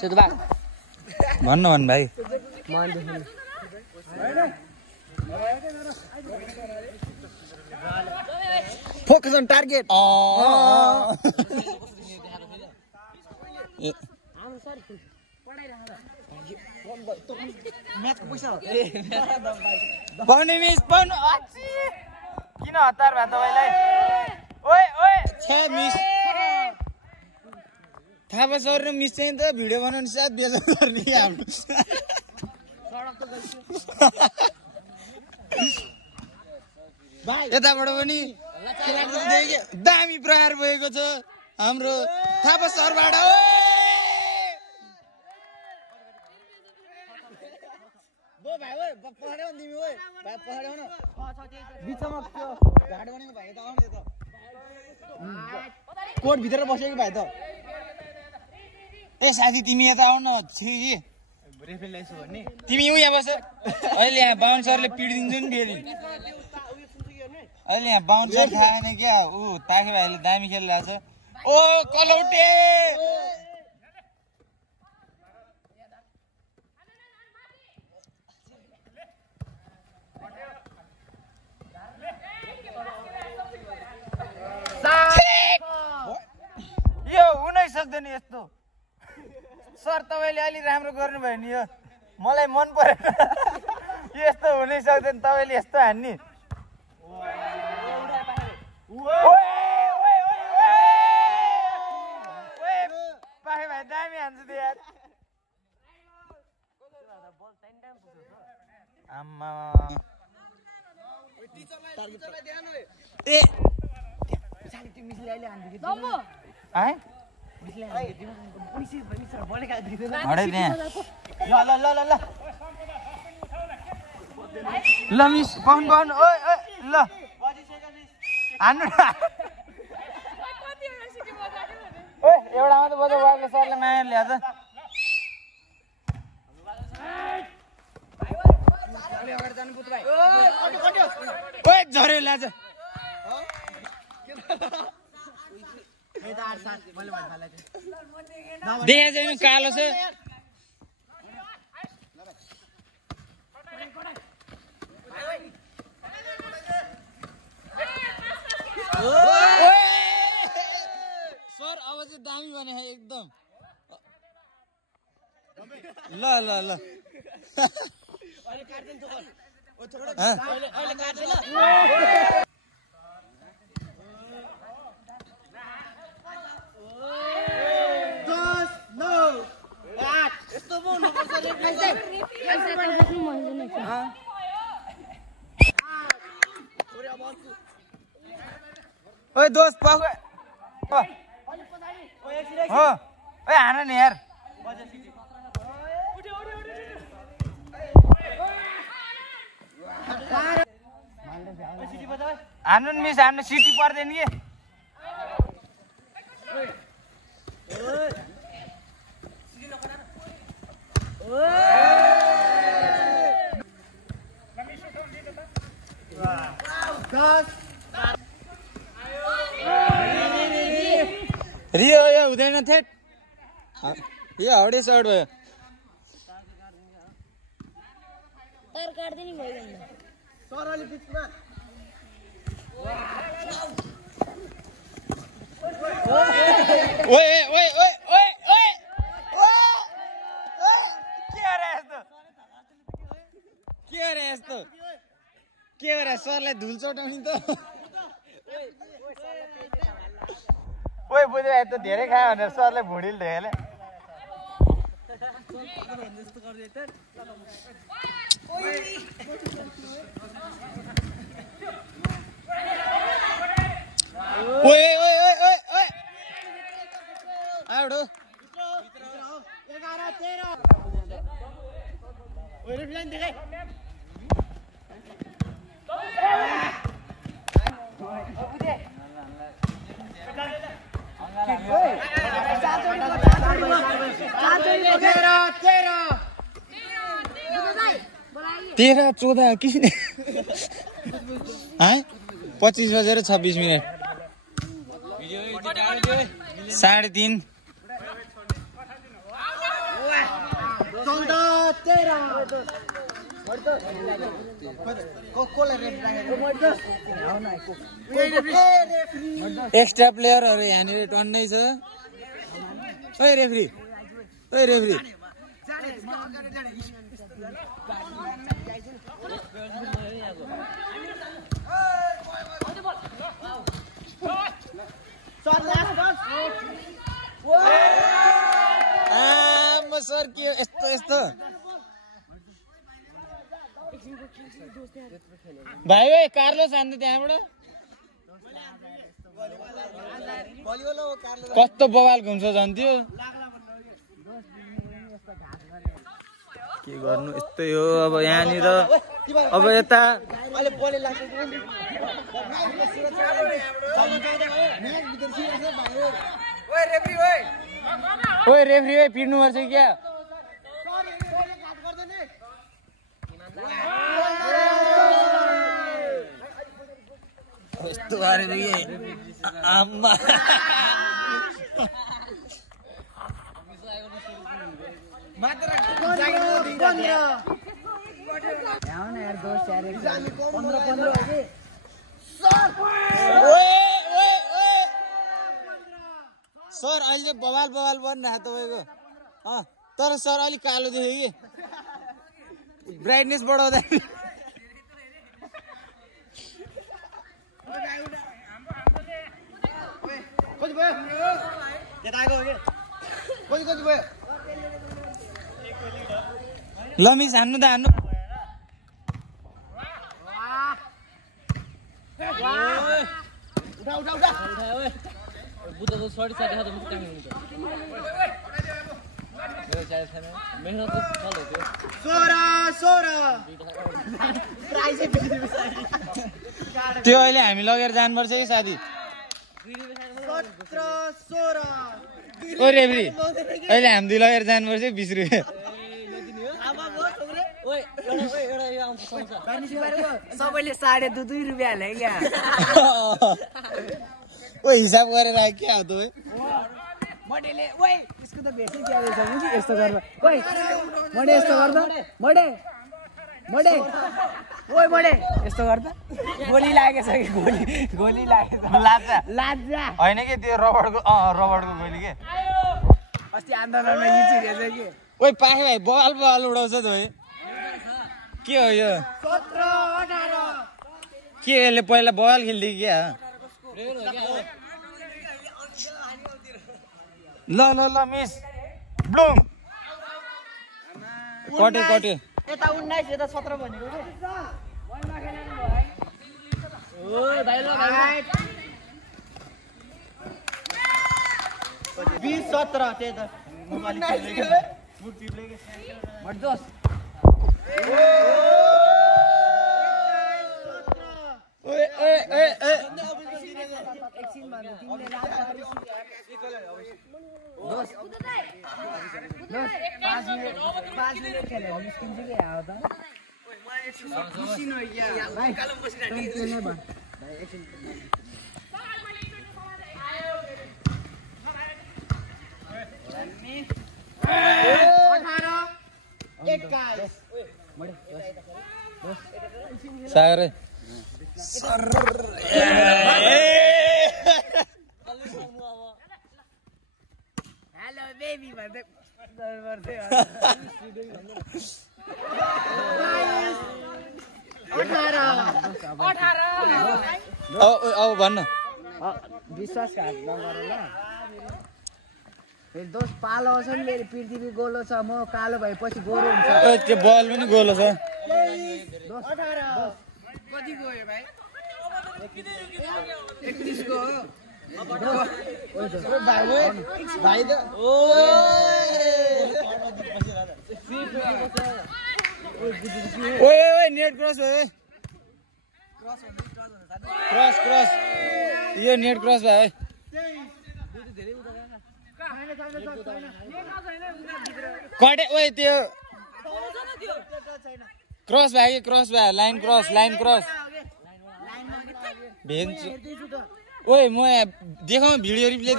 सेतुबा भन्नु भाइ focus on target म्याचको पैसा पाउने मिस पाउनु किन हतार भयो तपाईँलाई ओए ओए छ्या मिस थापा सर र मिस चाहिँ त भिडियो बनाउनु साथ बेला गर्ने हाम्रो यताबाट पनि दामी प्रहार भएको छ हाम्रो थापा सरबाट कोट भित्र बसेको भाइ त ए साथी तिमी यता आउन छिजी तिमी यहाँ बस अहिले यहाँ बाहुन सरले पिडिदिन्छ नि फेरि अहिले यहाँ बाहुन सर थाहा छैन क्या ऊ पाखे भाइले दामी खेलिरहेको छ ओ कलौटे यो हुनै सक्दैन यस्तो सर तपाईँले अलि राम्रो गर्नुभयो नि यो मलाई मन परेन यस्तो हुनै सक्दैन तपाईँले यस्तो हान्ने पाखे भाइ दामी हान्छ त यार आम्मा ए ल मिस पाउनु पाउनु ओ ल हान्नु एउटा मात्रै बजा वार्ले सरले माया ल्याए त ओए झर्यो लाज देखे छैन कालो छ सर अब चाहिँ दामी भने एकदम ल ल ल ओए दोस्त पाको हो ओए हान नि यार हान्नु नि मिस हान्नु सिटी पर्दैन कि रियो यो हुँदैन थेट यो हाउडे सर्ट भयो तार काट्दिनी भयो सरले बिचमा ओए ओए ओए ओए ओए के अरे यस्तो के अरे सरलाई धुल चटाउने त ओए बुझ्यो त धेरै खायो भनेर सरले भुँडीले ढेले ओए ओए ओए ओए ओए आउडो 11-13 ओए रिप्लाइन देखे तेह्र 14 किन 25 बजेर 26 मिनट 3:30 एक्स्ट्रा प्लेयरहरु यहाँनिर टन्नै छ ओइ रेफ्री सर के यस्तो भाइ भाइ कार्लोस हान्दै त्यहाँबाट कस्तो बवाल घुम्छ झन् त्यो के गर्नु यस्तै हो अब यहाँनिर अब यता ओइ रेफ्री ओइ पिट्नु पर्छ क्या यस्तो गरेर के आम्मा सर अहिले बवाल बनिरहेको तपाईँको तर सर अलिक कालो देख्यो कि ब्राइटनेस बढाउँदा ल मिस हान्नु त हान्नु बुद्धको सरी साथी खाँदा मुख कामी हुन्छ मेरो चाहिएको छैन मेहनत त फल हो त्यो अहिले हामी लगेर जानुपर्छ कि साथी ओ रेफ्री अहिले हामी लगेर जानुपर्छ 20 रुपियाँ सबैले 2.5 रुपियाँ हाले क्या ओ हिसाब गरेर आयो क्या हो त मडेले ओइ यसको त भेट्नै क्या रहेछ मुजी यस्तो गर्दा ओइ मडे यस्तो गर्दा मडे ओइ मडे यस्तो गर्दा गोली लागेछ कि गोली लागेछ लाजा हैन के त्यो रबरको गोली के अस्ति आन्दोलनमा इचिरहेछ कि ओइ पाखे भाइ बवाल उडाउँछ त भाइ के हो यो 17 18 के यसले पहिला बवाल खेल्दै क्या ल मिस ब्लुम कट्यो यता 19 यता 17 भनेको के ओइ भाइ ल भाइ 20 17 त्यही त मोबाइल खेल्दै बुट टिप्ले के मट दोस ओए एकछिन भन्नु तिमीले रात दोस 5 मिनेट खेल्यो निस्किन्छ के आउ त मलाई एकछिन खुसी न या भाइ कालम बसिरहेको भाइ एकछिन सागर हेलो बेबी भन्दै अब भन्न विश्वासघात नगर ल फेरि दोस्त पालो छ नि मेरो पृथ्वी गोलो छ म कालो भएपछि गोरो हुन्छ त्यो बल पनि गोलो छ कति गयो भाइ 31 को भाइ त ओए नेट क्रस भयो क्रस यो नेट क्रस भयो है कटे ओए त्यो क्रस भयो लाइन क्रस भेन्च ओए म देखाउँ भिडियो रिप्ले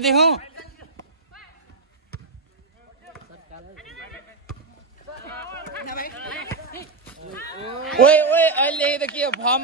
देखाउँ ओए ओए अहिले त के फर्म